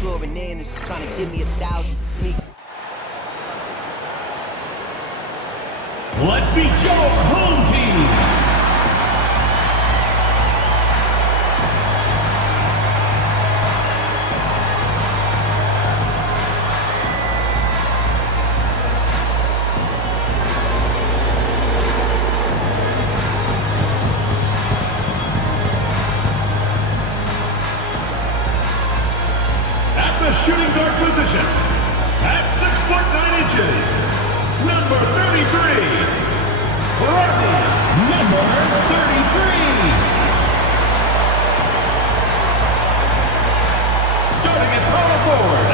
touring in and she's trying to give me 1,000 sneakers. Let's meet your home team. Shooting guard position at 6'9", number 33, Rodney, number 33. Starting at power forward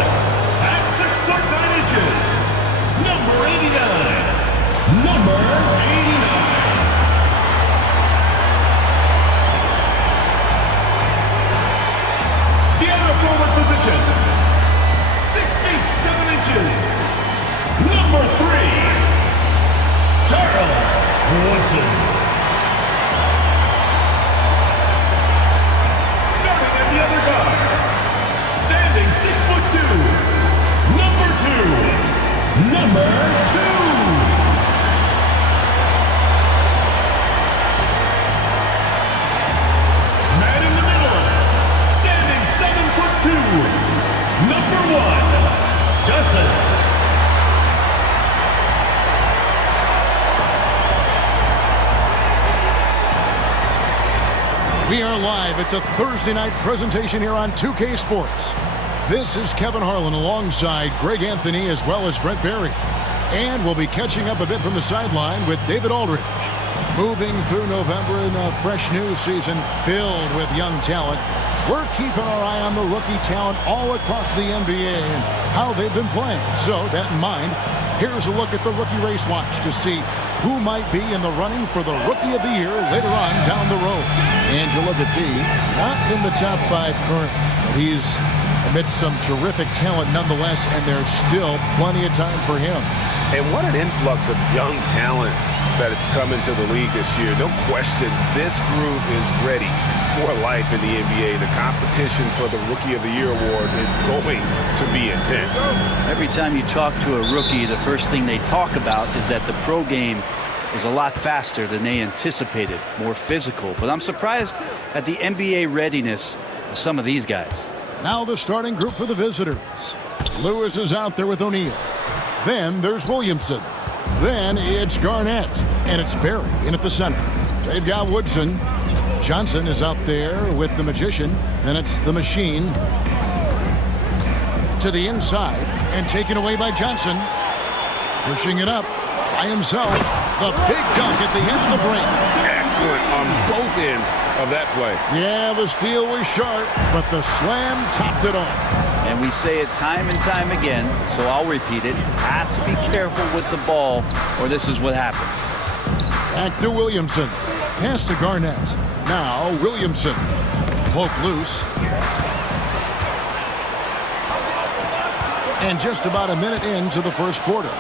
at 6'9", number 89, number 89. The other forward position, 6 feet 7 inches, number 3, Charles Woodson. Starting at the other guard, standing 6'2", number 2. Man in the middle, standing 7'2", number 1, Johnson. We are live. It's a Thursday night presentation here on 2K Sports. This is Kevin Harlan alongside Greg Anthony as well as Brent Barry. And we'll be catching up a bit from the sideline with David Aldridge. Moving through November in a fresh new season filled with young talent, we're keeping our eye on the rookie talent all across the NBA and how they've been playing. So, that in mind, here's a look at the Rookie Race Watch to see who might be in the running for the Rookie of the Year later on down the road. And you look at B, not in the top 5 currently, but he's amidst some terrific talent nonetheless, and there's still plenty of time for him. And what an influx of young talent that it's come into the league this year. No question, this group is ready for life in the NBA. The competition for the Rookie of the Year award is going to be intense. Every time you talk to a rookie, the first thing they talk about is that the pro game is a lot faster than they anticipated, more physical. But I'm surprised at the NBA readiness of some of these guys. Now the starting group for the visitors. Lewis is out there with O'Neal. Then there's Williamson. Then it's Garnett. And it's Barry in at the center. They've got Woodson. Johnson is out there with the Magician. Then it's the Machine. To the inside. And taken away by Johnson. Pushing it up by himself. The big dunk at the end of the break. Excellent on both ends of that play. Yeah, the steal was sharp, but the slam topped it off. And we say it time and time again, so I'll repeat it. Have to be careful with the ball, or this is what happens. Back to Williamson. Pass to Garnett. Now Williamson. Poke loose. And just about a minute into the first quarter.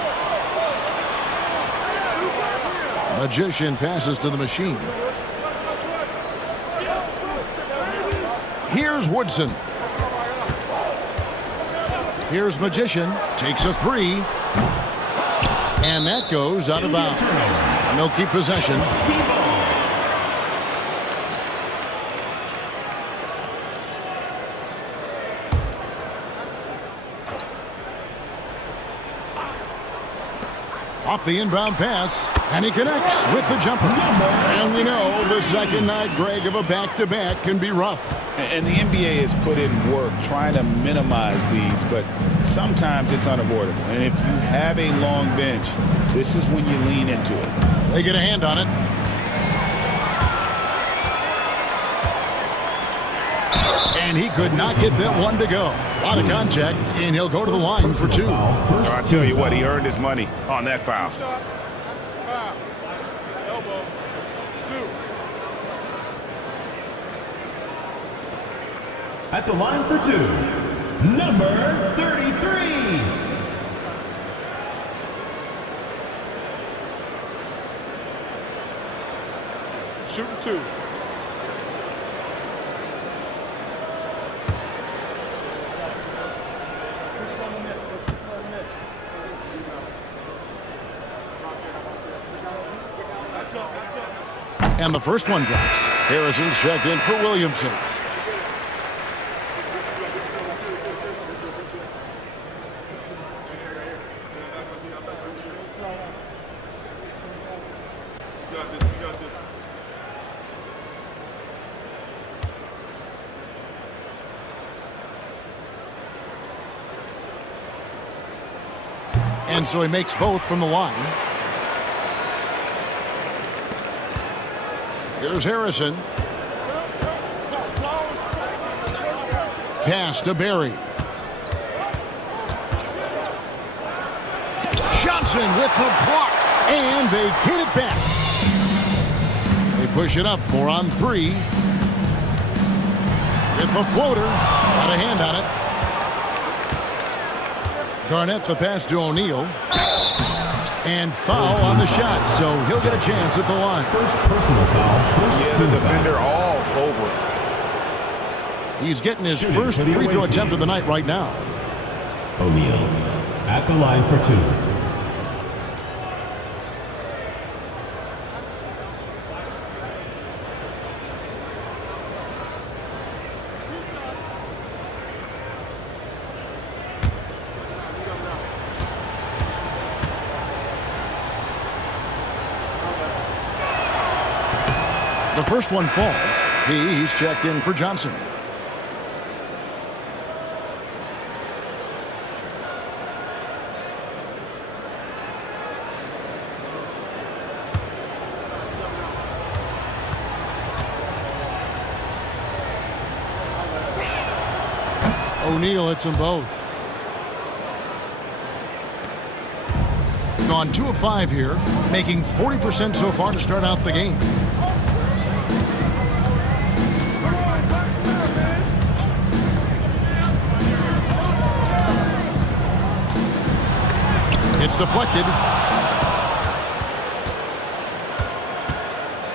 Magician passes to the Machine. Here's Woodson. Here's Magician. Takes a 3. And that goes out of bounds. And they'll keep possession. Off the inbound pass, and he connects with the jumper. And we know the second night, Greg, of a back-to-back can be rough. And the NBA has put in work trying to minimize these, but sometimes it's unavoidable. And if you have a long bench, this is when you lean into it. They get a hand on it. And he could not get that one to go. A lot of contact, and he'll go to the line for 2. I'll tell you what, he earned his money on that foul. At the line for 2, number 33. Shooting 2. And the first one drops. Harrison's checked in for Williamson. And so he makes both from the line. Here's Harrison. Pass to Barry. Johnson with the block. And they get it back. They push it up 4-on-3. With the floater. Got a hand on it. Garnett the pass to O'Neal. And foul on the shot, so he'll get a chance at the line. First personal foul. Yeah, the defender all over it. He's getting his first free throw attempt of the night right now. O'Neal at the line for 2. The first one falls. He's checked in for Johnson. O'Neal hits them both. Gone 2 of 5 here, making 40% so far to start out the game. It's deflected.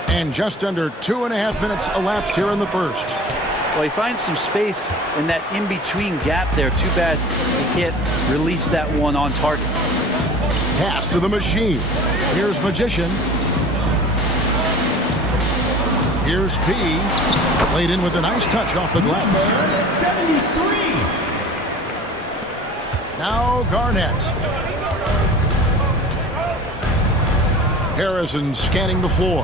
And just under 2.5 minutes elapsed here in the first. Well, he finds some space in that in-between gap there. Too bad he can't release that one on target. Pass to the machine. Here's Magician. Here's P. Laid in with a nice touch off the glass. 73. Now Garnett. Harrison scanning the floor.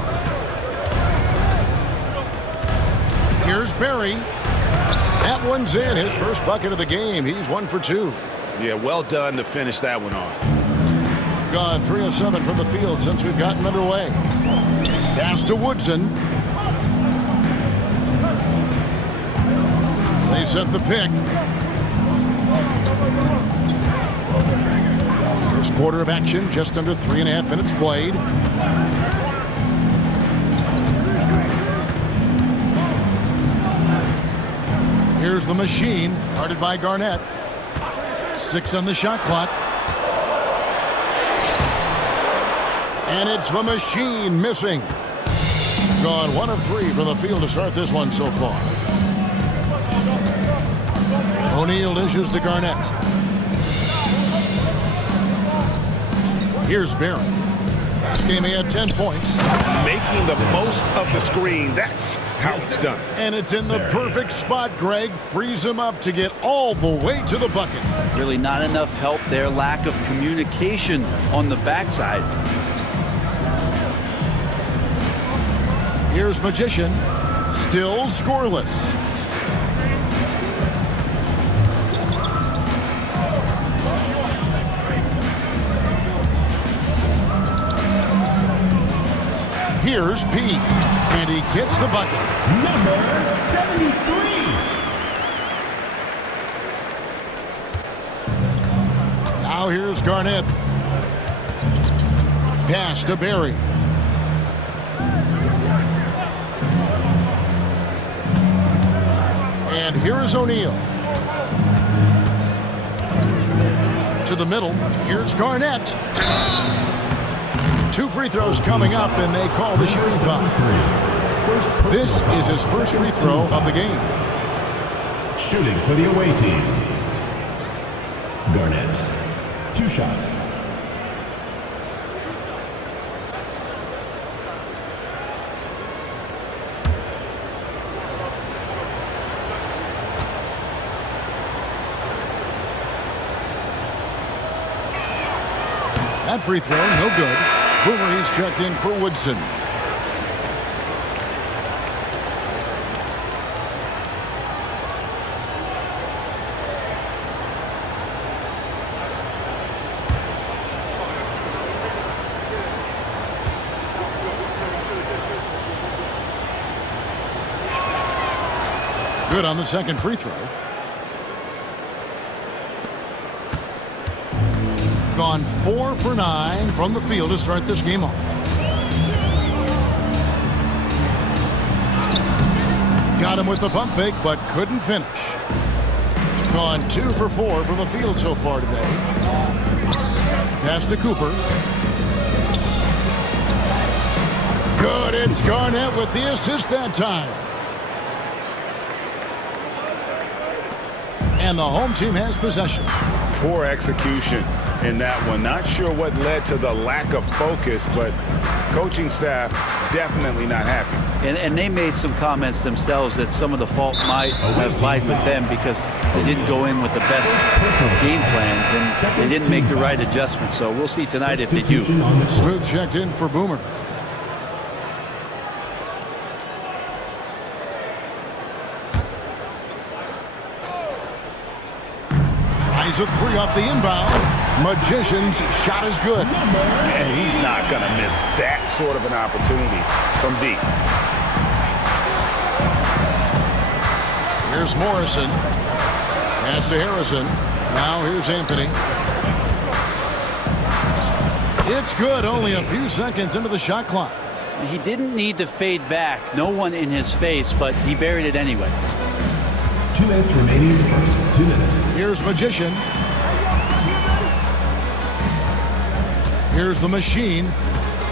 Here's Barry. That one's in. His first bucket of the game. He's 1 for 2. Yeah, well done to finish that one off. Gone 3 of 7 from the field since we've gotten underway. Pass to Woodson. They set the pick. First quarter of action, just under 3.5 minutes played. Here's the machine, guarded by Garnett. 6 on the shot clock. And it's the machine missing. Gone 1 of 3 from the field to start this one so far. O'Neal dishes to Garnett. Here's Barry. This game he had 10 points. Making the most of the screen. That's how it's done. And it's in the perfect spot, Greg. Frees him up to get all the way to the bucket. Really not enough help there. Lack of communication on the backside. Here's Magician. Still scoreless. Here's Pete, and he gets the bucket. Number 73. Now here's Garnett. Pass to Barry. And here is O'Neal. To the middle. Here's Garnett. 2 free throws coming up, and they call the shooting foul. This is his first free throw of the game. Shooting for the away team. Garnett. 2 shots. That free throw, no good. Boomer, he's checked in for Woodson. Good on the second free throw. Gone 4 for 9 from the field to start this game off. Got him with the pump fake, but couldn't finish. Gone 2 for 4 from the field so far today. Pass to Cooper. Good, it's Garnett with the assist that time. And the home team has possession. Poor execution in that one. Not sure what led to the lack of focus, but coaching staff definitely not happy. And they made some comments themselves that some of the fault might have lied with them because they didn't go in with the best of game plans and they didn't make the right adjustments. So we'll see tonight if they do. Smooth checked in for Boomer. Tries a three off the inbound. Magician's shot is good. And he's not going to miss that sort of an opportunity from deep. Here's Morrison. Pass to Harrison. Now here's Anthony. It's good. Only a few seconds into the shot clock. He didn't need to fade back. No one in his face, but he buried it anyway. 2 minutes remaining in the first 2 minutes. Here's Magician. Here's the Machine.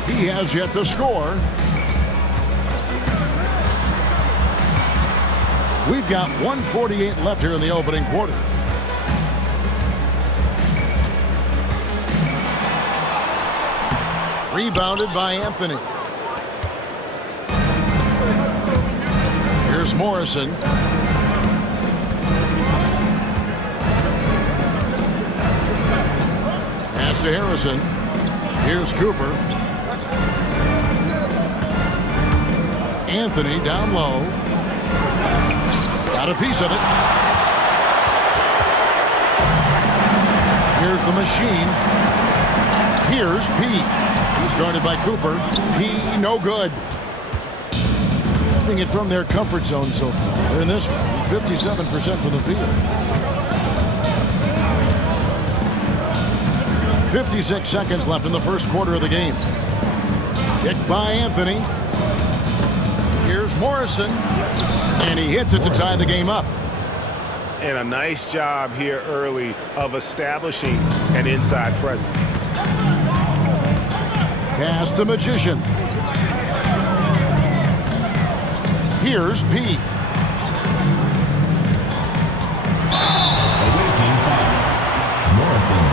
He has yet to score. We've got 1:48 left here in the opening quarter. Rebounded by Anthony. Here's Morrison. Pass to Harrison. Here's Cooper. Anthony down low. Got a piece of it. Here's the Machine. Here's P. He's guarded by Cooper. P, no good. Getting it from their comfort zone so far in this one. 57% from the field. 56 seconds left in the first quarter of the game. Kicked by Anthony. Here's Morrison. And he hits it to tie the game up. And a nice job here early of establishing an inside presence. Pass to Magician. Here's P. Away team foul. Morrison.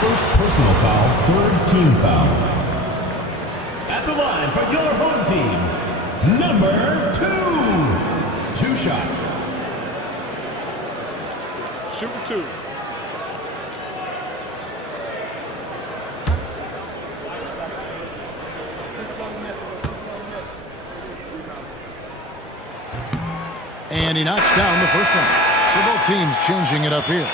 First personal foul, third team foul. At the line for your home team, number 2. 2 shots. Shooting 2. And he knocks down the first one. So both teams changing it up here.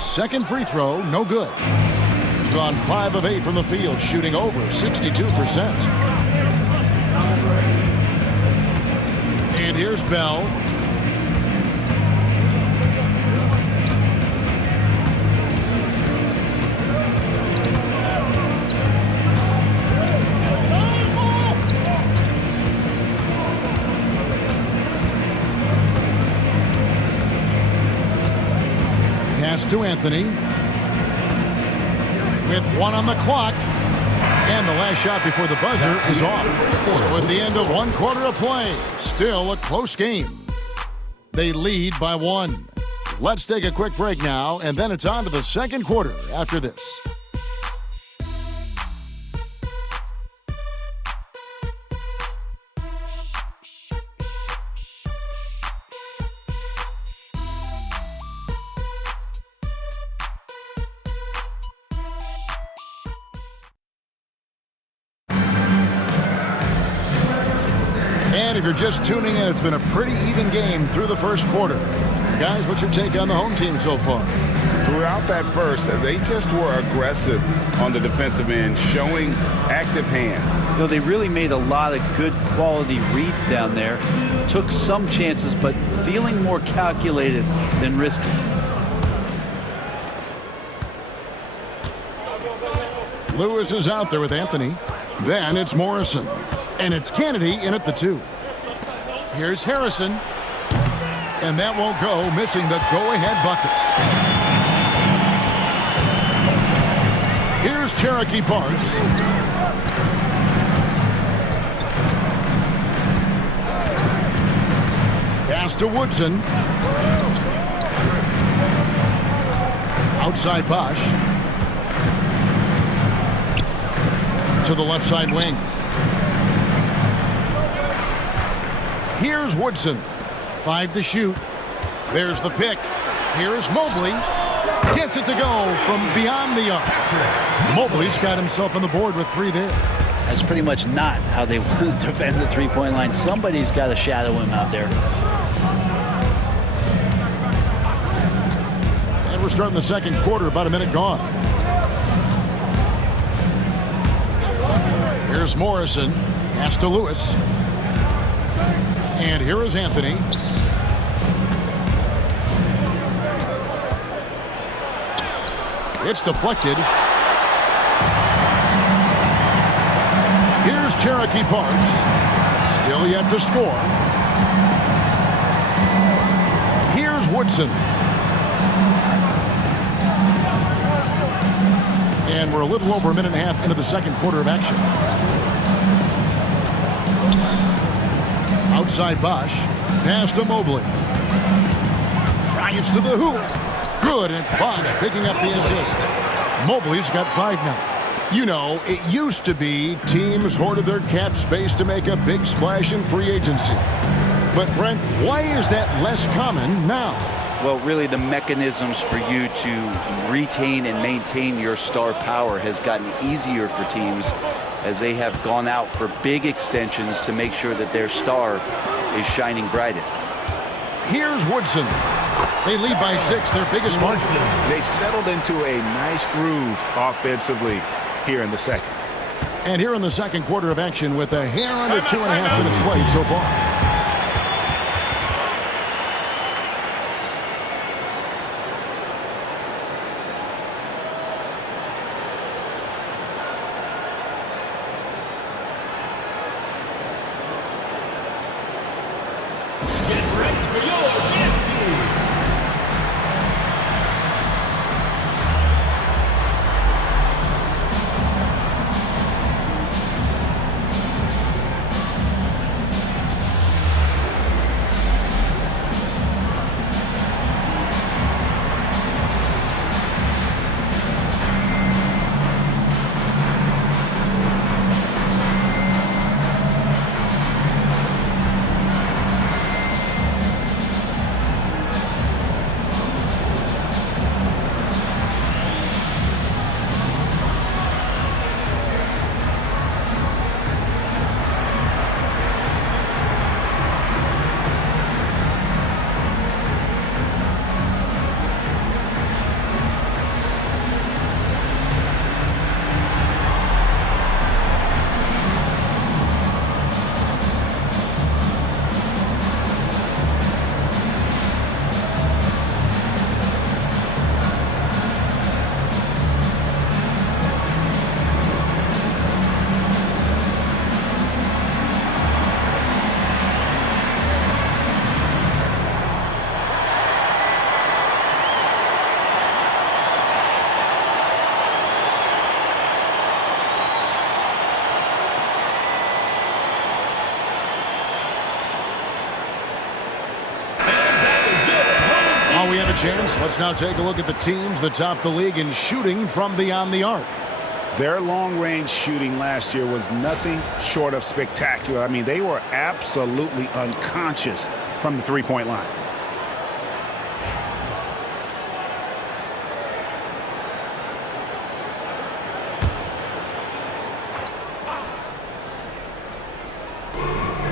Second free throw, no good. Gone 5 of 8 from the field, shooting over 62%. And here's Bell. Pass to Anthony. With 1 on the clock. And the last shot before the buzzer is off. So at the end of 1 quarter of play, still a close game. They lead by 1. Let's take a quick break now, and then it's on to the second quarter after this. And if you're just tuning in, it's been a pretty even game through the first quarter. Guys, what's your take on the home team so far? Throughout that first, they just were aggressive on the defensive end, showing active hands. You know, they really made a lot of good quality reads down there. Took some chances, but feeling more calculated than risky. Lewis is out there with Anthony. Then it's Morrison. And it's Kennedy in at the 2. Here's Harrison. And that won't go, missing the go-ahead bucket. Here's Cherokee Parks. Pass to Woodson. Outside Bosch. To the left side wing. Here's Woodson. 5 to shoot. There's the pick. Here's Mobley. Gets it to go from beyond the arc. Mobley's got himself on the board with 3 there. That's pretty much not how they want to defend the three-point line. Somebody's got to shadow him out there. And we're starting the second quarter, about a minute gone. Here's Morrison. Pass to Lewis. And here is Anthony. It's deflected. Here's Cherokee Parks. Still yet to score. Here's Woodson. And we're a little over a minute and a half into the second quarter of action. Outside Bosch. Pass to Mobley. Drives to the hoop. Good, and it's Bosch picking up the assist. Mobley's got 5 now. You know, it used to be teams hoarded their cap space to make a big splash in free agency. But, Brent, why is that less common now? Well, really, the mechanisms for you to retain and maintain your star power has gotten easier for teams as they have gone out for big extensions to make sure that their star is shining brightest. Here's Woodson. They lead by 6, their biggest margin. They've settled into a nice groove offensively here in the second. And here in the second quarter of action with a hair under 2.5 minutes played so far. While we have a chance, let's now take a look at the teams that top the league in shooting from beyond the arc. Their long-range shooting last year was nothing short of spectacular. I mean, they were absolutely unconscious from the three-point line.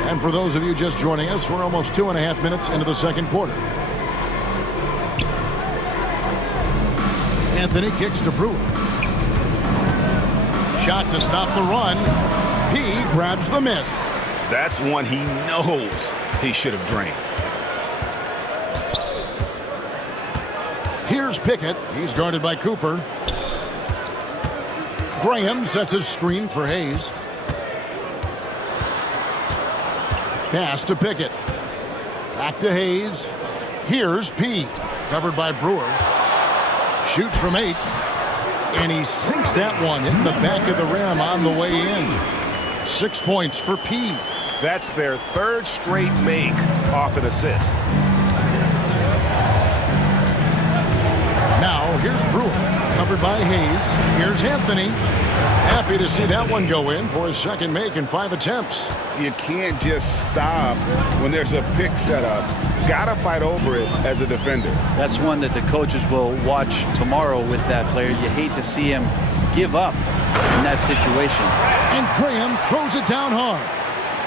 And for those of you just joining us, we're almost 2.5 minutes into the second quarter. Anthony kicks to Brewer. Shot to stop the run. He grabs the miss. That's one he knows he should have drained. Here's Pickett. He's guarded by Cooper. Graham sets his screen for Hayes. Pass to Pickett. Back to Hayes. Here's P. Covered by Brewer. Shoots from 8. And he sinks that one in the back of the rim on the way in. 6 points for P. That's their third straight make off an assist. Now here's Brewer. Covered by Hayes. Here's Anthony. Happy to see that one go in for his second make in 5 attempts. You can't just stop when there's a pick set up. Gotta fight over it as a defender. That's one that the coaches will watch tomorrow with that player. You hate to see him give up in that situation. And Graham throws it down hard.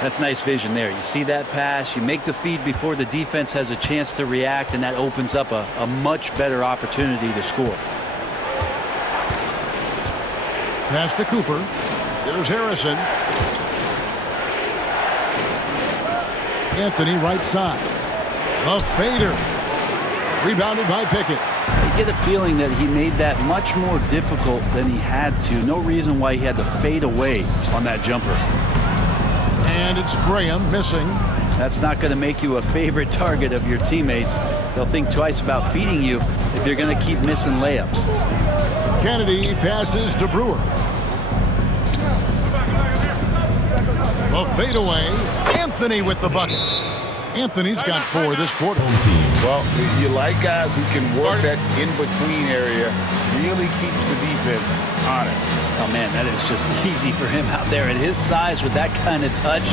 That's nice vision there. You see that pass, you make the feed before the defense has a chance to react, and that opens up a much better opportunity to score. Pass to Cooper. Here's Harrison. Anthony right side. A fader. Rebounded by Pickett. You get a feeling that he made that much more difficult than he had to. No reason why he had to fade away on that jumper. And it's Graham missing. That's not going to make you a favorite target of your teammates. They'll think twice about feeding you if you're going to keep missing layups. Kennedy passes to Brewer. A fadeaway. Anthony with the bucket. Anthony's got 4 this quarter. Well, you like guys who can work that in-between area. Really keeps the defense honest. Oh, man, that is just easy for him out there. At his size with that kind of touch,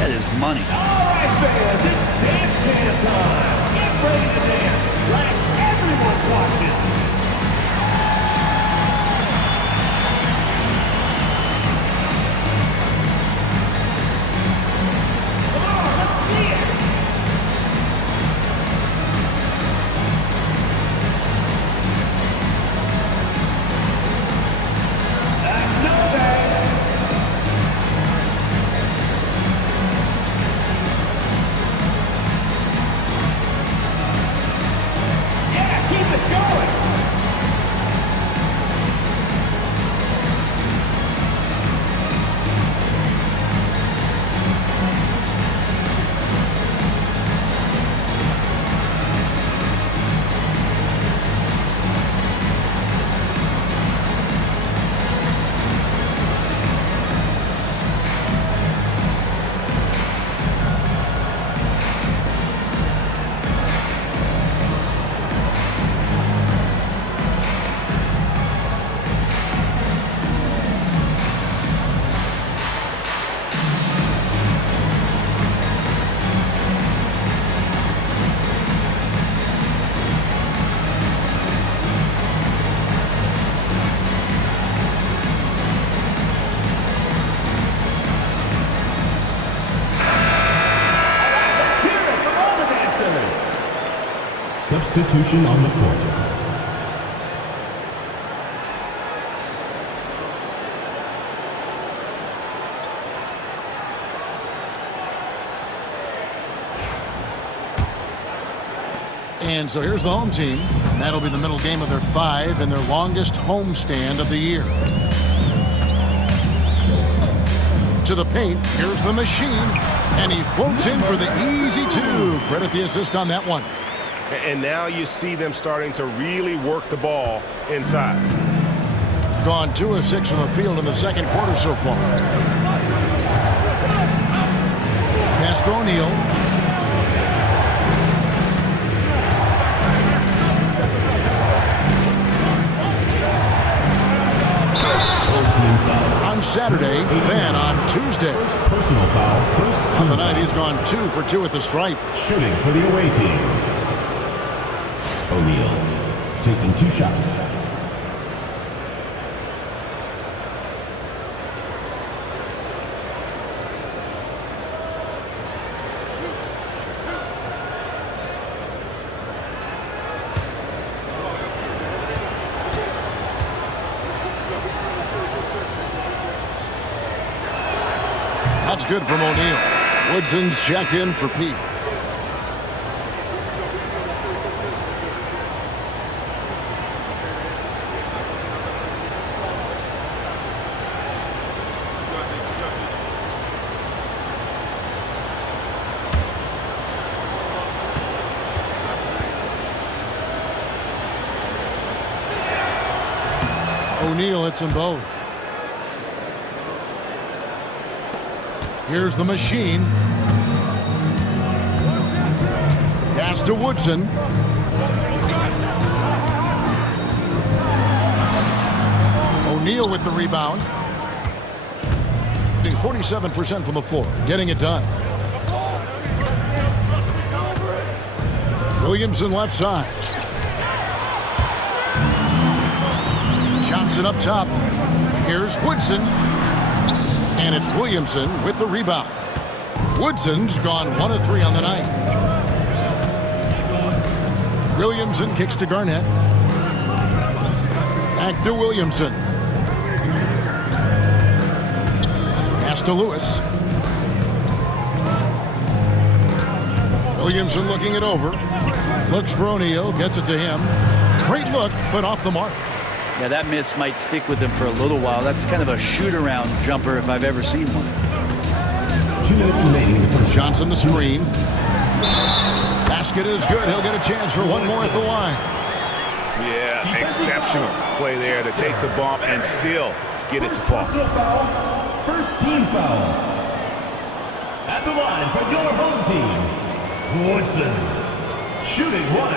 that is money. All right, fans, it's dance time. Get ready to dance like everyone's watching. Come on, let's see it. No thanks. Yeah, keep it going. Substitution on the court. And so here's the home team. That'll be the middle game of their 5 and their longest homestand of the year. To the paint, here's the machine. And he floats in for the easy 2. Credit the assist on that one. And now you see them starting to really work the ball inside. Gone 2 of 6 from the field in the second quarter so far. Pass to O'Neal. Saturday, then on Tuesday. First personal foul, first On team the night, foul. he's gone 2 for 2 at the stripe. Shooting for the away team. O'Neal taking 2 shots. That's good from O'Neal. Woodson's checked in for Pete. O'Neal hits them both. Here's the machine. Pass to Woodson. O'Neal with the rebound. 47% from the floor, getting it done. Williamson left side. Johnson up top. Here's Woodson. And it's Williamson with the rebound. Woodson's gone 1 of 3 on the night. Williamson kicks to Garnett. Back to Williamson. Pass to Lewis. Williamson looking it over. Looks for O'Neal, gets it to him. Great look, but off the mark. Yeah, that miss might stick with him for a little while. That's kind of a shoot-around jumper if I've ever seen one. 2 minutes remaining. Johnson the screen. Basket is good. He'll get a chance for one more at the line. Yeah, exceptional play there to take the bump and still get it to fall. Personal foul, first team foul. At the line for your home team, Woodson. Shooting 1.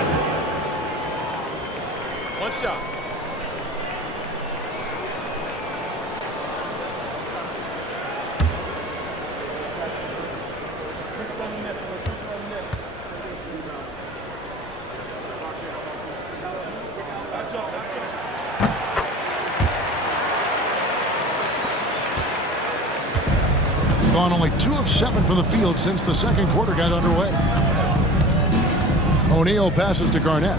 One shot. Gone only 2 of 7 from the field since the second quarter got underway. O'Neal passes to Garnett.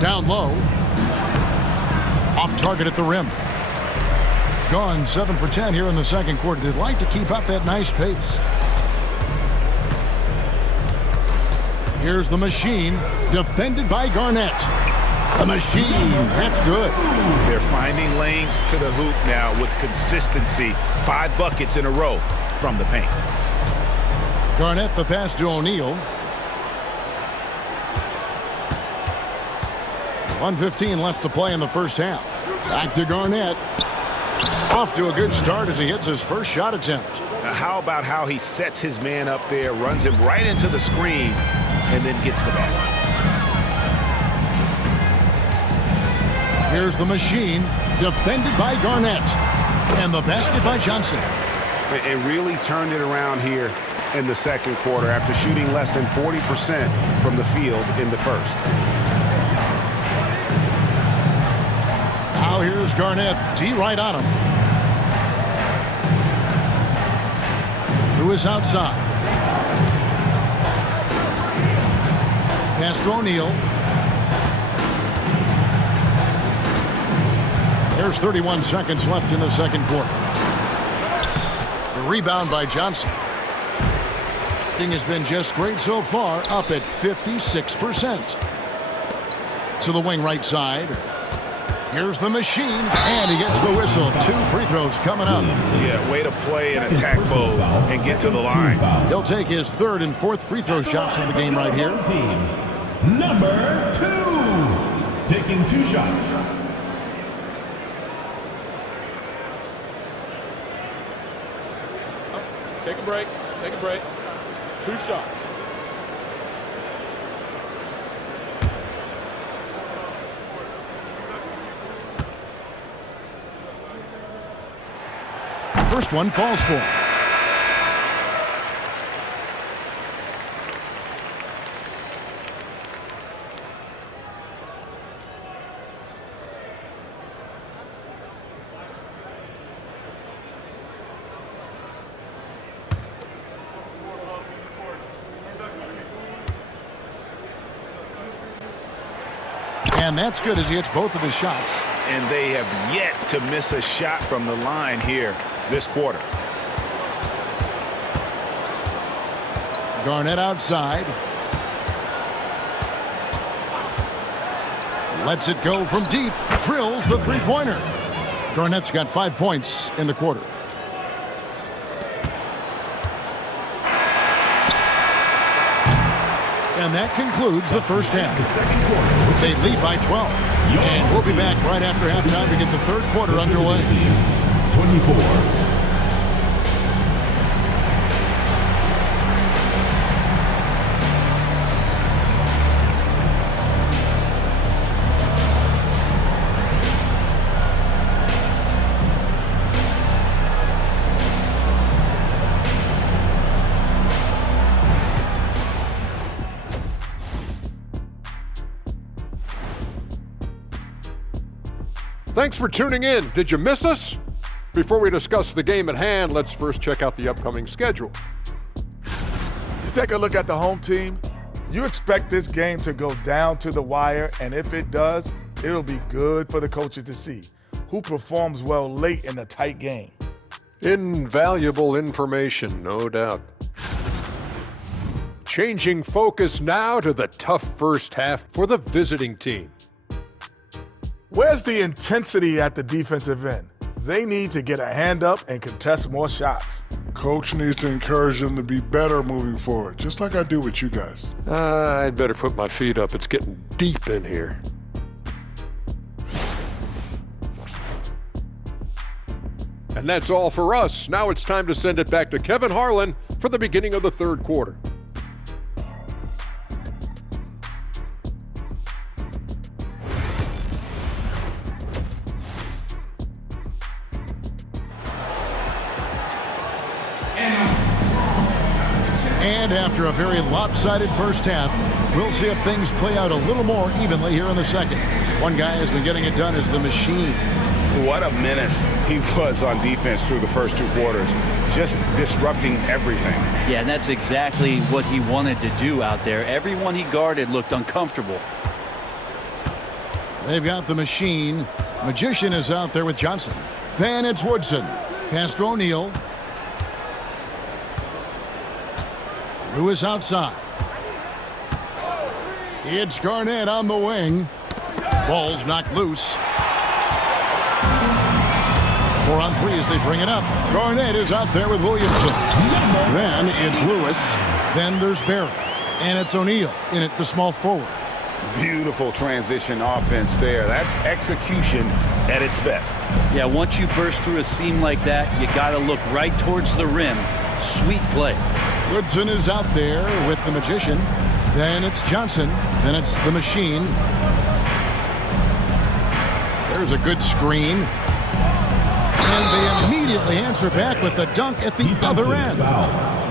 Down low. Off target at the rim. Gone 7 for 10 here in the second quarter. They'd like to keep up that nice pace. Here's the machine, defended by Garnett. The machine, that's good. They're finding lanes to the hoop now with consistency. 5 buckets in a row from the paint. Garnett the pass to O'Neal. 1:15 left to play in the first half. Back to Garnett. Off to a good start as he hits his first shot attempt. Now, how about how he sets his man up there, runs him right into the screen, and then gets the basket. Here's the machine, defended by Garnett. And the basket by Johnson. It really turned it around here in the second quarter after shooting less than 40% from the field in the first. Now here's Garnett, D right on him. Lewis outside. Pass to O'Neal. There's 31 seconds left in the second quarter. The rebound by Johnson. Thing has been just great so far, up at 56%. To the wing right side. Here's the machine, and he gets the whistle. 2 free throws coming up. Yeah, way to play in attack mode and get to the line. He'll take his 3rd and 4th free throw shots in the game right here. Team number 2, taking 2 shots. Take a break. Take a break. 2 shots. First one falls for him. And that's good as he hits both of his shots. And they have yet to miss a shot from the line here this quarter. Garnett outside. Lets it go from deep. Drills the three-pointer. Garnett's got 5 points in the quarter. And that concludes the first half. The second quarter. They lead by 12. And we'll be back right after halftime to get the third quarter underway. 24. Thanks for tuning in. Did you miss us? Before we discuss the game at hand, let's first check out the upcoming schedule. You take a look at the home team, you expect this game to go down to the wire, and if it does, it'll be good for the coaches to see who performs well late in a tight game. Invaluable information, no doubt. Changing focus now to the tough first half for the visiting team. Where's the intensity at the defensive end? They need to get a hand up and contest more shots. Coach needs to encourage them to be better moving forward, just like I do with you guys. I'd better put my feet up. It's getting deep in here. And that's all for us. Now it's time to send it back to Kevin Harlan for the beginning of the third quarter. And after a very lopsided first half, we'll see if things play out a little more evenly here in the second. One guy has been getting it done as the machine. What a menace he was on defense through the first two quarters, just disrupting everything. Yeah, and that's exactly what he wanted to do out there. Everyone he guarded looked uncomfortable. They've got the machine. Magician is out there with Johnson. Then it's Woodson. Pass to O'Neal. Lewis outside. It's Garnett on the wing. Ball's knocked loose. 4 on 3 as they bring it up. Garnett is out there with Williamson. Then it's Lewis. Then there's Barry. And it's O'Neal in at the small forward. Beautiful transition offense there. That's execution at its best. Yeah, once you burst through a seam like that, you got to look right towards the rim. Sweet play. Woodson is out there with the magician. Then it's Johnson. Then it's the machine. There's a good screen. And they immediately answer back with the dunk at the other end.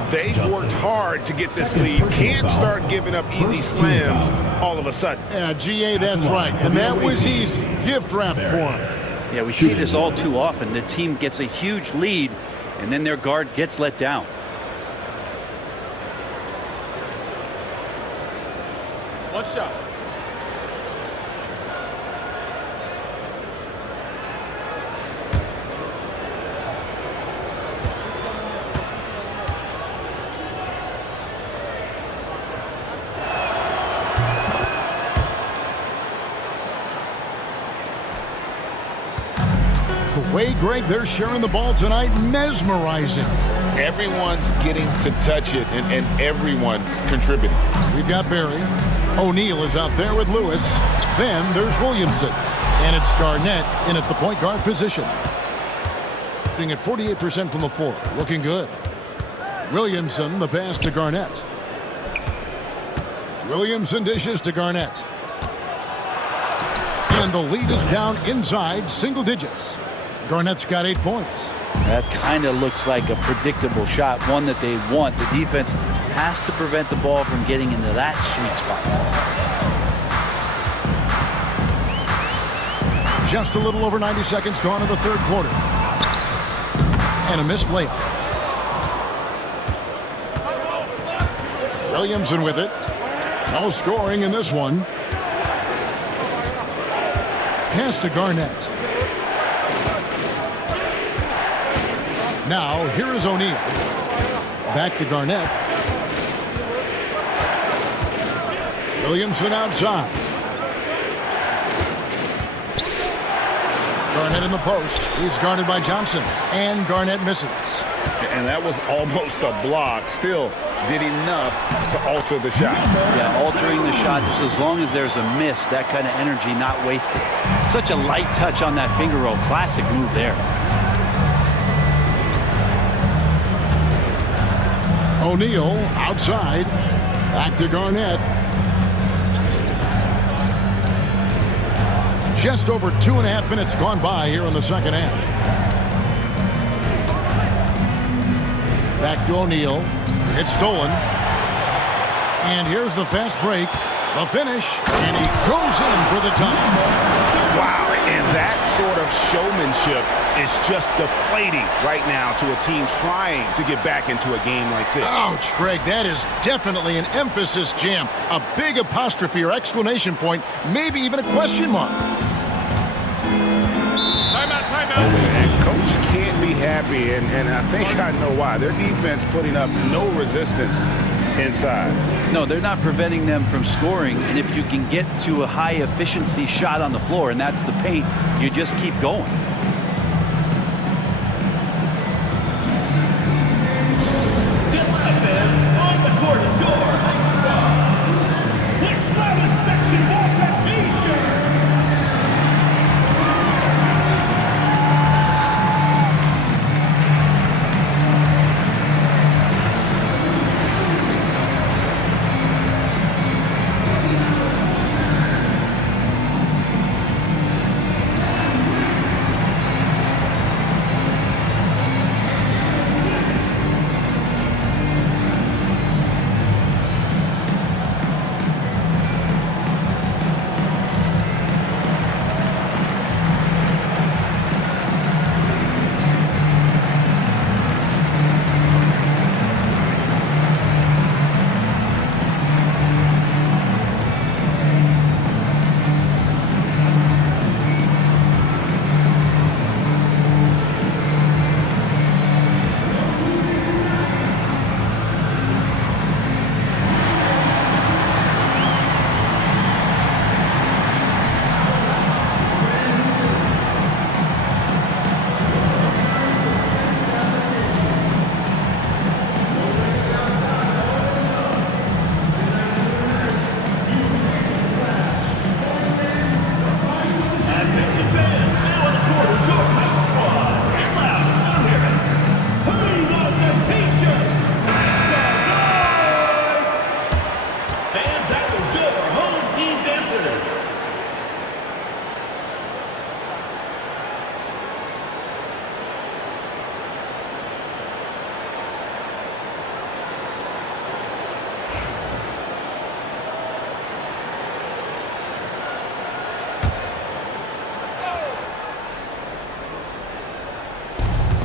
They worked hard to get this lead. Can't start giving up easy slams all of a sudden. Yeah, GA, that's right. And that was easy. Gift wrap for him. Yeah, we see this all too often. The team gets a huge lead, and then their guard gets let down. One shot. The way, Greg, they're sharing the ball tonight, mesmerizing. Everyone's getting to touch it, and everyone's contributing. We've got Barry. O'Neal is out there with Lewis. Then there's Williamson. And it's Garnett in at the point guard position. Shooting at 48% from the floor. Looking good. Williamson, the pass to Garnett. Williamson dishes to Garnett. And the lead is down inside single digits. Garnett's got 8 points. That kind of looks like a predictable shot, one that they want. The defense has to prevent the ball from getting into that sweet spot. Just a little over 90 seconds gone in the third quarter. And a missed layup. Williamson with it. No scoring in this one. Pass to Garnett. Now, here is O'Neal. Back to Garnett. Williamson outside. Garnett in the post. He's guarded by Johnson. And Garnett misses. And that was almost a block. Still did enough to alter the shot. Yeah, altering the shot just as long as there's a miss. That kind of energy not wasted. Such a light touch on that finger roll. Classic move there. O'Neal outside. Back to Garnett. Just over 2.5 minutes gone by here in the second half. Back to O'Neal. It's stolen. And here's the fast break. The finish. And he goes in for the tie. Wow, and that sort of showmanship is just deflating right now to a team trying to get back into a game like this. Ouch, Greg, that is definitely an emphasis jam. A big apostrophe or exclamation point, maybe even a question mark. Timeout. And coach can't be happy, and I think I know why. Their defense putting up no resistance inside. No, they're not preventing them from scoring, and if you can get to a high-efficiency shot on the floor, and that's the paint, you just keep going. On the court is your home squad. Which loudest section wants a t-shirt?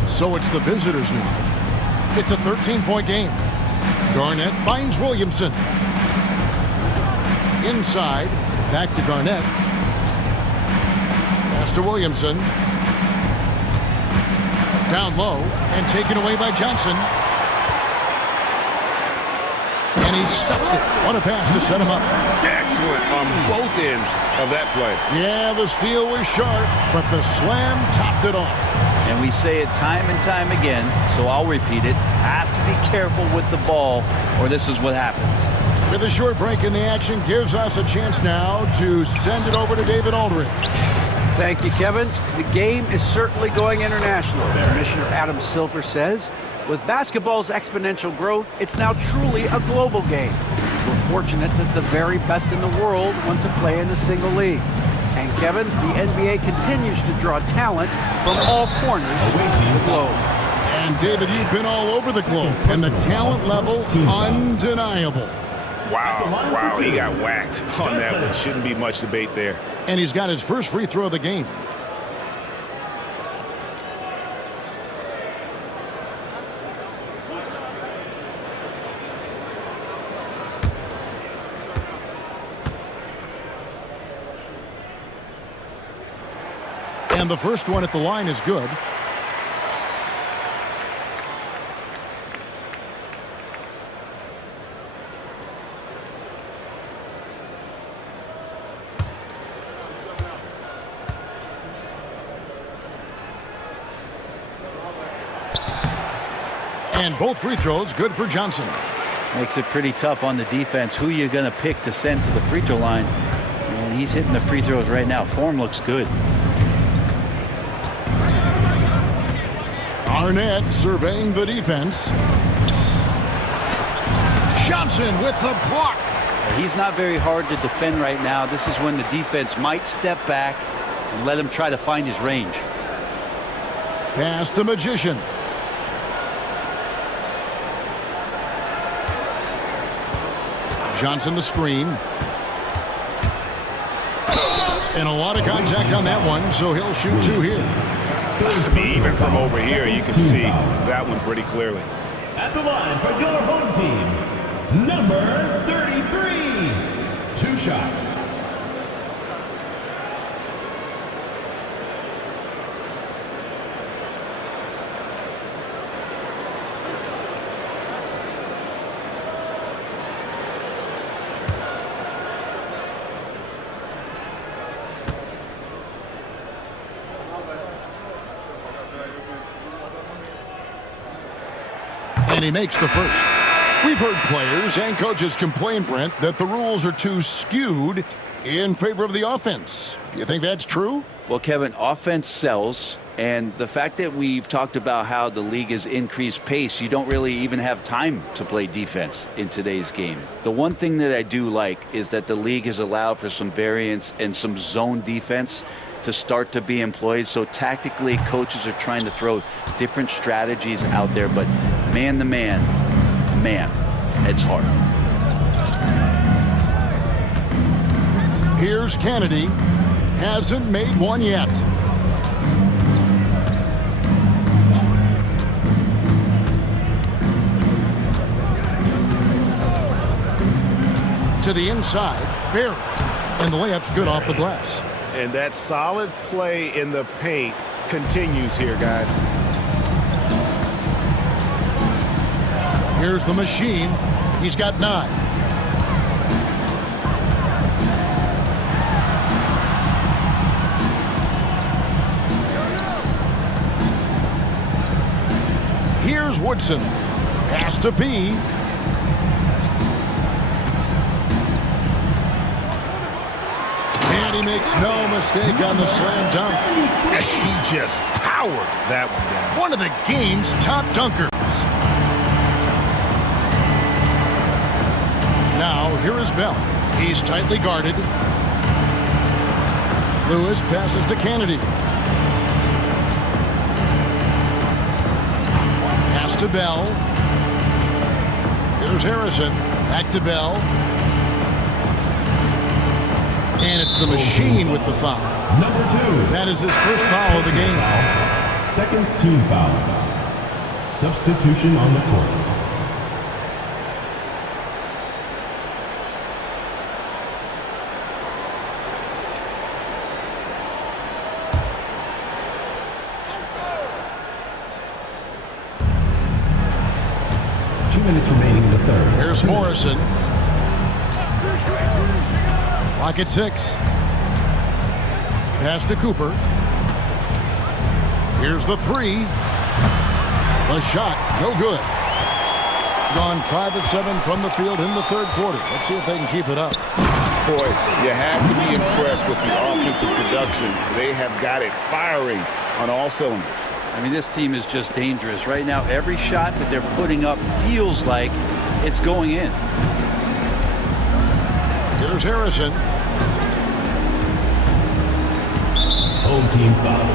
So it's the visitors now. It's a 13-point game. Garnett finds Williamson. Inside, back to Garnett. Pass to Williamson. Down low, and taken away by Johnson. And he stuffs it. What a pass to set him up. Excellent on both ends of that play. Yeah, the steal was sharp, but the slam topped it off. And we say it time and time again, so I'll repeat it. Have to be careful with the ball, or this is what happens. With a short break in the action, gives us a chance now to send it over to David Aldridge. Thank you, Kevin. The game is certainly going international. Commissioner Adam Silver says, with basketball's exponential growth, it's now truly a global game. We're fortunate that the very best in the world want to play in the single league. And Kevin, the NBA continues to draw talent from all corners of the globe. And David, you've been all over the globe, and the talent level, undeniable. Wow, he got whacked on that one. Shouldn't be much debate there. And he's got his first free throw of the game. And the first one at the line is good. And both free throws good for Johnson. Makes it pretty tough on the defense. Who you're going to pick to send to the free throw line. And he's hitting the free throws right now. Form looks good. Arnett surveying the defense. Johnson with the block. He's not very hard to defend right now. This is when the defense might step back and let him try to find his range. Pass the Magician. Johnson the screen. And a lot of contact on that one, so he'll shoot two here. Even from over here, you can see that one pretty clearly. At the line for your home team, number 33. 2 shots. And he makes the first. We've heard players and coaches complain, Brent, that the rules are too skewed in favor of the offense. Do you think that's true? Well, Kevin, offense sells. And the fact that we've talked about how the league has increased pace, you don't really even have time to play defense in today's game. The one thing that I do like is that the league has allowed for some variance and some zone defense to start to be employed. So tactically, coaches are trying to throw different strategies out there, but man to man, it's hard. Here's Kennedy. Hasn't made one yet. To the inside, Barry. And the layup's good off the glass. And that solid play in the paint continues here, guys. Here's the machine. He's got 9. Here's Woodson. Pass to P. And he makes no mistake on the slam dunk. He just powered that one down. One of the game's top dunkers. Now, here is Bell. He's tightly guarded. Lewis passes to Kennedy. Pass to Bell. Here's Harrison. Back to Bell. And it's the machine with the foul. Number 2. That is his first foul of the game. Second team foul. Substitution on the court. Minutes remaining in the third. Here's Morrison. Clock at 6. Pass to Cooper. Here's the 3. The shot, no good. Gone 5 of 7 from the field in the third quarter. Let's see if they can keep it up. Boy, you have to be impressed with the offensive production. They have got it firing on all cylinders. I mean, this team is just dangerous. Right now, every shot that they're putting up feels like it's going in. Here's Harrison. home team foul.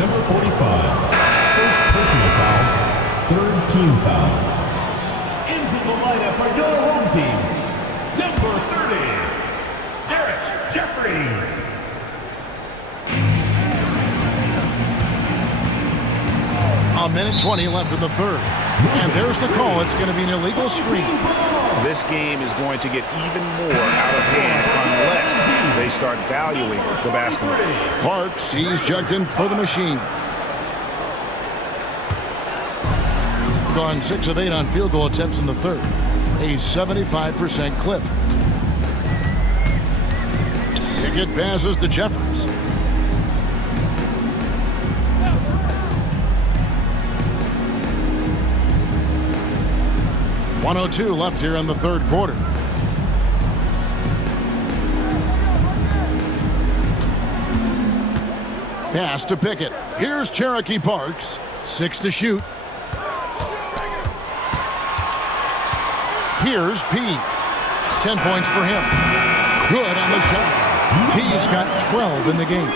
Number 45. First personal foul. Third team foul. Into the lineup for your home team. Number 30. Derek Jeffries. A minute 20 left in the third. And there's the call. It's going to be an illegal screen. This game is going to get even more out of hand unless they start valuing the basketball. Parks, he's jugged in for the machine. Gone 6 of 8 on field goal attempts in the third. A 75% clip. You get passes to Jeffries. .102 left here in the third quarter. Pass to Pickett. Here's Cherokee Parks. 6 to shoot. Here's P. 10 points for him. Good on the shot. P's got 12 in the game.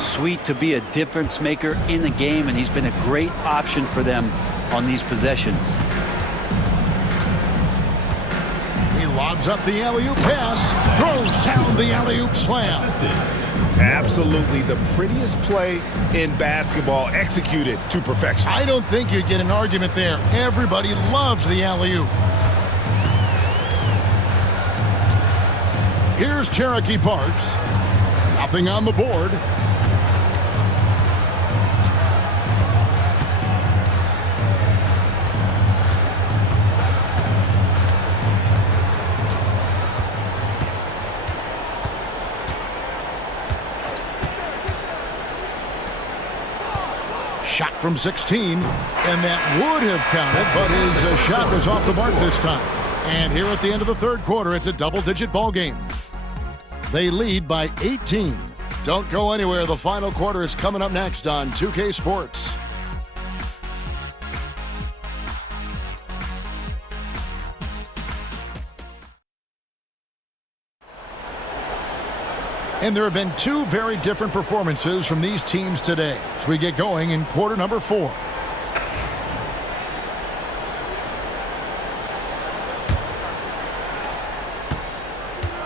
Sweet to be a difference maker in the game, and he's been a great option for them on these possessions. He lobs up the alley-oop pass. Throws down the alley-oop slam. Absolutely the prettiest play in basketball, executed to perfection. I don't think you'd get an argument there. Everybody loves the alley-oop. Here's Cherokee Parks. Nothing on the board. Shot from 16, and that would have counted, but his shot was off the mark this time. And here at the end of the third quarter, it's a double-digit ball game. They lead by 18. Don't go anywhere. The final quarter is coming up next on 2K Sports. And there have been two very different performances from these teams today as we get going in quarter number 4.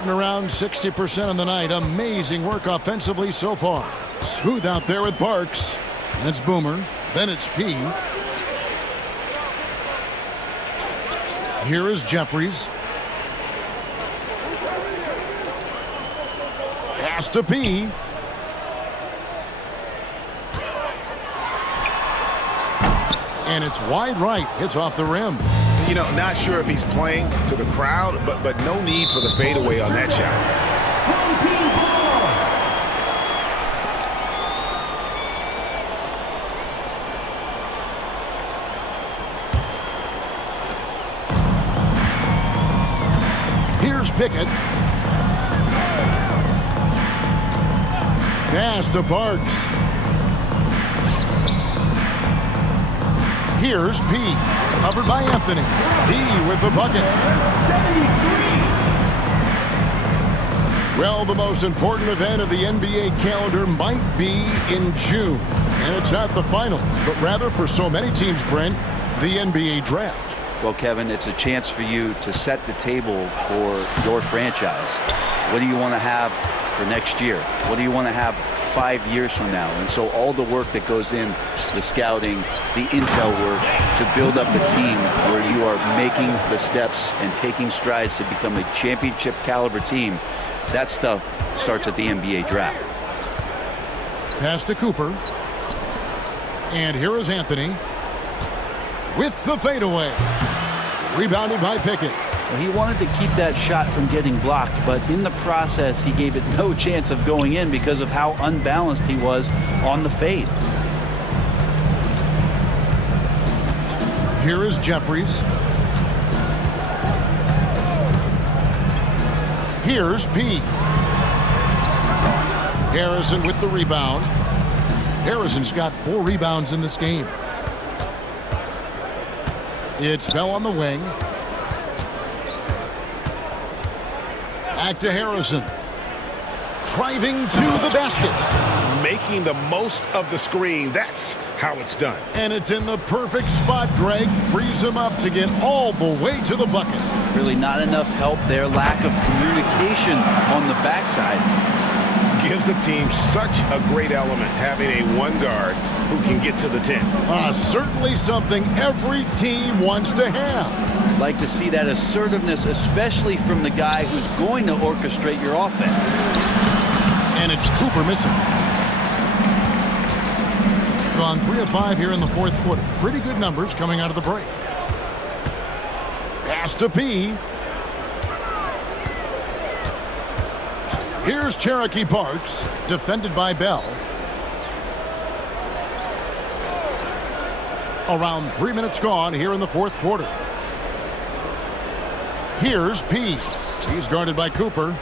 And around 60% on the night. Amazing work offensively so far. Smooth out there with Parks. And it's Boomer. Then it's P. Here is Jeffries. Pass to P. And it's wide right. Hits off the rim. You know, not sure if he's playing to the crowd, but no need for the fadeaway on that shot. Here's Pickett. Pass to Parks. Here's P. Covered by Anthony. P with the bucket. 73. Well, the most important event of the NBA calendar might be in June. And it's not the finals, but rather for so many teams, Brent, the NBA draft. Well, Kevin, it's a chance for you to set the table for your franchise. What do you want to have for next year? What do you want to have 5 years from now? And so all the work that goes in, the scouting, the intel work, to build up a team where you are making the steps and taking strides to become a championship caliber team, that stuff starts at the NBA draft. Pass to Cooper. And here is Anthony with the fadeaway. Rebounded by Pickett. Well, he wanted to keep that shot from getting blocked, but in the process, he gave it no chance of going in because of how unbalanced he was on the fade. Here is Jeffries. Here's P. Harrison with the rebound. Harrison's got 4 rebounds in this game. It's Bell on the wing. Back to Harrison. driving to the basket. Making the most of the screen. That's how it's done. And it's in the perfect spot, Greg. Frees him up to get all the way to the bucket. Really not enough help there. Lack of communication on the backside. Gives the team such a great element having a one guard who can get to the 10. Certainly something every team wants to have. Like to see that assertiveness, especially from the guy who's going to orchestrate your offense. And it's Cooper missing. Gone 3 of 5 here in the fourth quarter. Pretty good numbers coming out of the break. Pass to P. Here's Cherokee Parks, defended by Bell. Around 3 minutes gone here in the fourth quarter. Here's P. He's guarded by Cooper.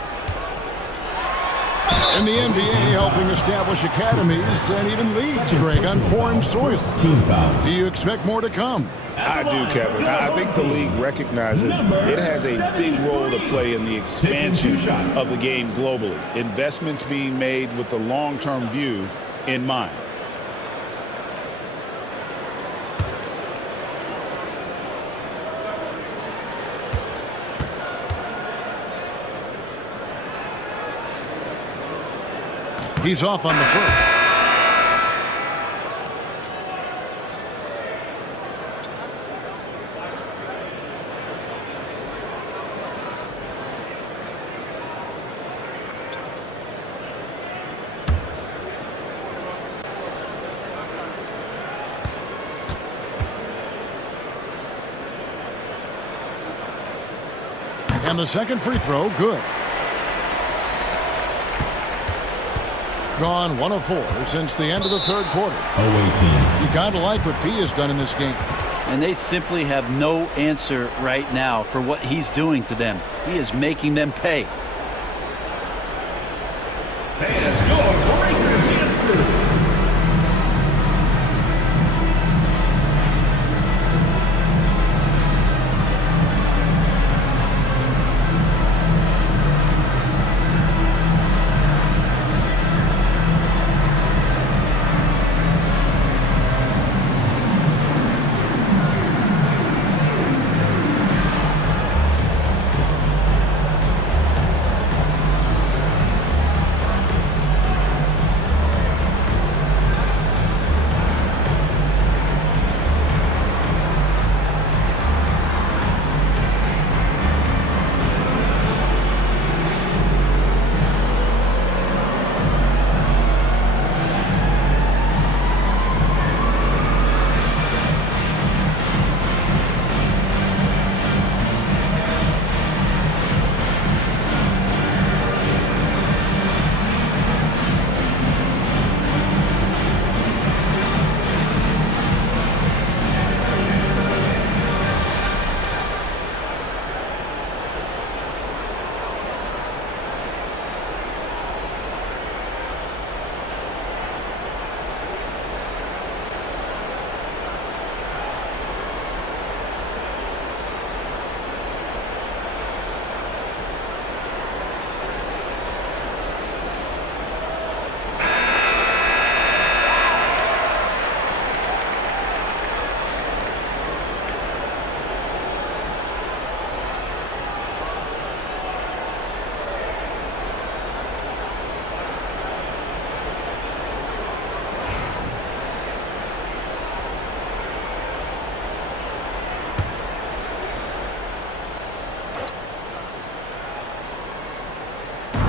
In the NBA, helping establish academies and even leagues, Greg, on foreign soil. Team foul. Do you expect more to come? I do, Kevin. I think the league recognizes it has a big role to play in the expansion of the game globally. Investments being made with the long-term view in mind. He's off on the first. And the second free throw, good. Gone 1 of 4 since the end of the third quarter. Away team. You got to like what P has done in this game. And they simply have no answer right now for what he's doing to them. He is making them pay.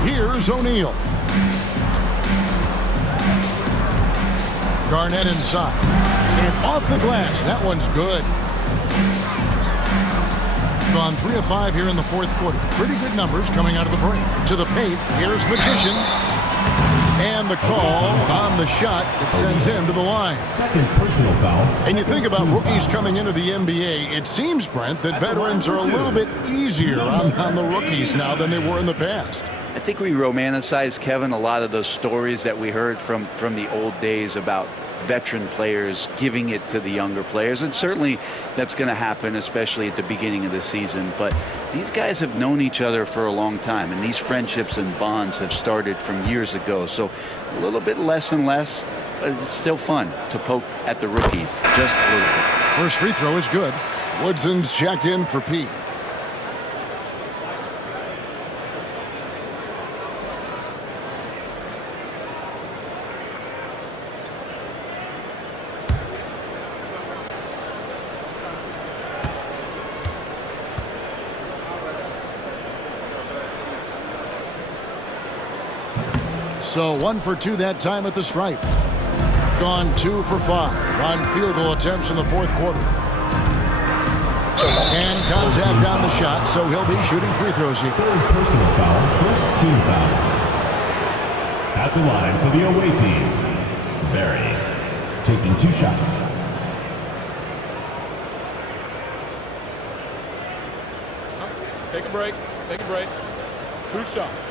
Here's O'Neal. Garnett inside. And off the glass. That one's good. Gone 3 of 5 here in the fourth quarter. Pretty good numbers coming out of the break. To the paint. Here's Magician. And the call on the shot that sends him to the line. Second personal foul. And you think about rookies coming into the NBA, it seems, Brent, that veterans are a little bit easier on the rookies now than they were in the past. I think we romanticize, Kevin, a lot of those stories that we heard from the old days about veteran players giving it to the younger players. And certainly that's going to happen, especially at the beginning of the season. But these guys have known each other for a long time, and these friendships and bonds have started from years ago. So a little bit less and less, but it's still fun to poke at the rookies just a little bit. First free throw is good. Woodson's checked in for Pete. So 1 for 2 that time at the stripe. Gone 2 for 5 on field goal attempts in the fourth quarter. And contact on the shot, so he'll be shooting free throws here. Third personal foul, first team foul. At the line for the away team, Barry, taking 2 shots. Take a break. Take a break. 2 shots.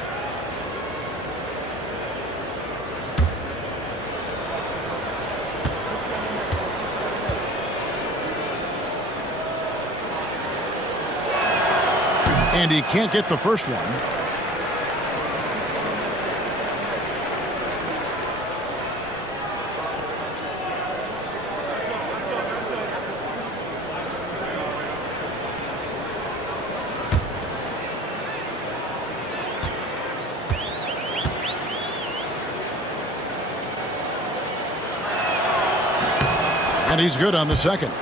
And he can't get the first one. And he's good on the second.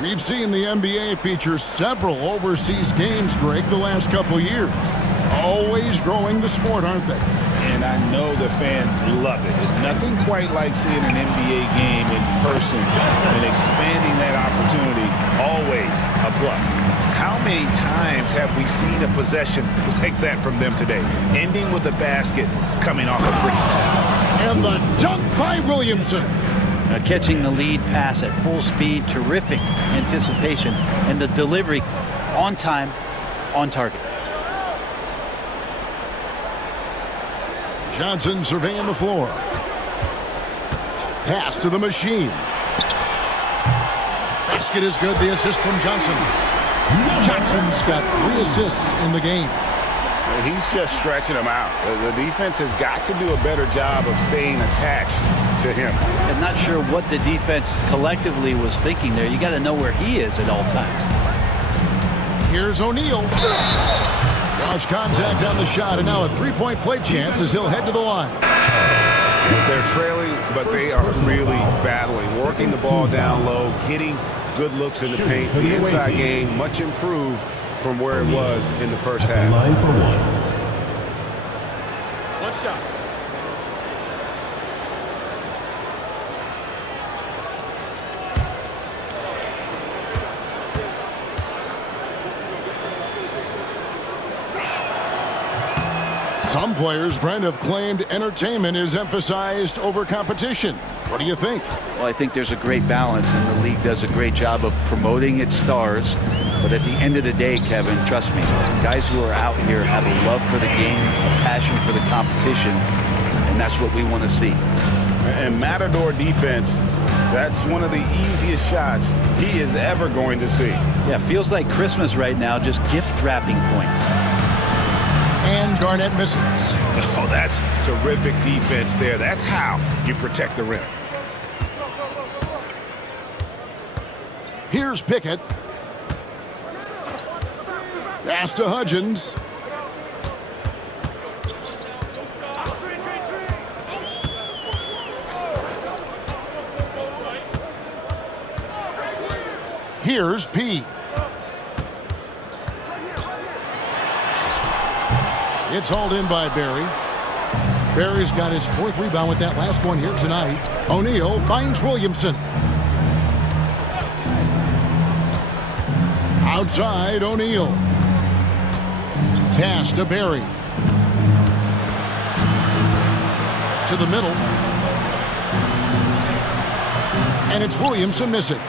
We've seen the NBA feature several overseas games, Greg, the last couple of years. Always growing the sport, aren't they? And I know the fans love it. Nothing quite like seeing an NBA game in person and expanding that opportunity. Always a plus. How many times have we seen a possession like that from them today? Ending with a basket coming off a pretty pass. And the dunk by Williamson. Catching the lead pass at full speed, terrific anticipation, and the delivery on time, on target. Johnson surveying the floor. Pass to the machine. Basket is good. The assist from Johnson. Johnson's got 3 assists in the game. He's just stretching them out. The defense has got to do a better job of staying attached to him. I'm not sure what the defense collectively was thinking there. You got to know where he is at all times. Here's O'Neal. Draws contact on the shot, and now a 3-point play chance as he'll head to the line. They're trailing, but they are really battling, working the ball down low, getting good looks in the paint. The inside game much improved from where it was in the first half. Line for 1. 1 shot. Some players, Brent, have claimed entertainment is emphasized over competition. What do you think? Well, I think there's a great balance, and the league does a great job of promoting its stars. But at the end of the day, Kevin, trust me, guys who are out here have a love for the game, a passion for the competition, and that's what we want to see. And Matador defense, that's one of the easiest shots he is ever going to see. Yeah, feels like Christmas right now, just gift wrapping points. And Garnett misses. Oh, that's terrific defense there. That's how you protect the rim. Here's Pickett. Pass to Hudgens. Here's P. It's hauled in by Barry. Barry's got his 4th rebound with that last one here tonight. O'Neal finds Williamson. Outside, O'Neal. Pass to Barry. To the middle. And it's Williamson missing.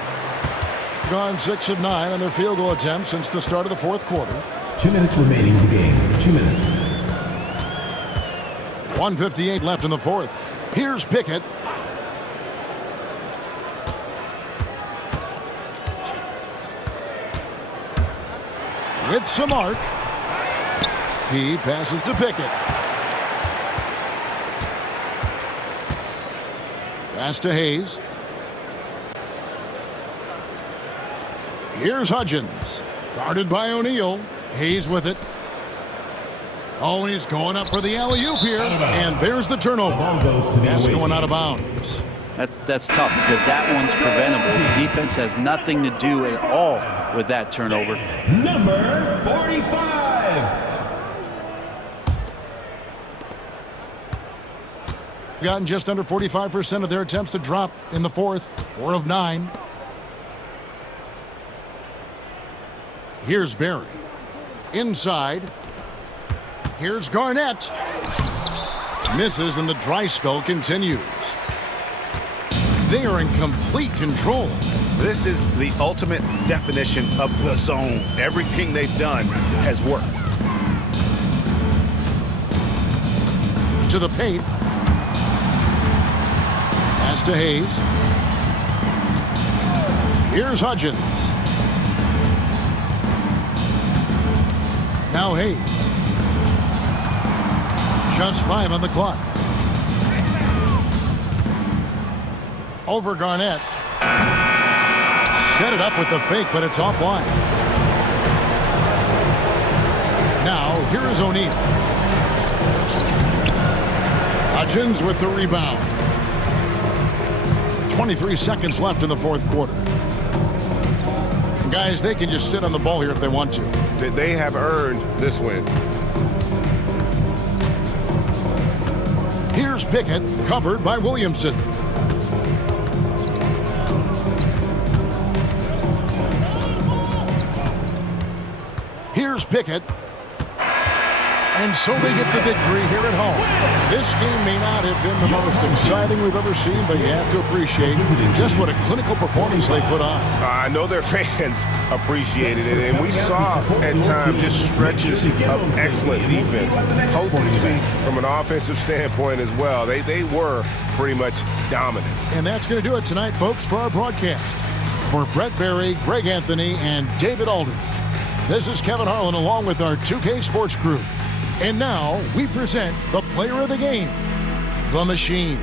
Gone 6 of 9 on their field goal attempts since the start of the fourth quarter. 2 minutes remaining in the game. 2 minutes. 1:58 left in the fourth. Here's Pickett. with some arc. He passes to Pickett. Pass to Hayes. Here's Hudgens. Guarded by O'Neal. Hayes with it. Oh, he's going up for the alley-oop here. And there's the turnover. That's going out of bounds. That's tough because that one's preventable. The defense has nothing to do at all with that turnover. Number 45. Gotten just under 45% of their attempts to drop in the fourth. 4 of 9. Here's Barry. Inside. Here's Garnett. Misses and the dry spell continues. They are in complete control. This is the ultimate definition of the zone. Everything they've done has worked. To the paint. Pass to Hayes. Here's Hudgens. Now Hayes. Just 5 on the clock. Over Garnett. Set it up with the fake, but it's offline. Now, here is O'Neal. Hudgens with the rebound. 23 seconds left in the fourth quarter. Guys, they can just sit on the ball here if they want to. They have earned this win. Here's Pickett, covered by Williamson. Here's Pickett. And so they get the victory here at home. This game may not have been the most exciting we've ever seen, but you have to appreciate just what a clinical performance they put on. I know their fans appreciated it, and we saw at times just stretches of excellent defense, potency from an offensive standpoint as well. They were pretty much dominant. And that's going to do it tonight, folks, for our broadcast. For Brett Barry, Greg Anthony, and David Aldridge, this is Kevin Harlan along with our 2K Sports crew. And now we present the player of the game, the Machine.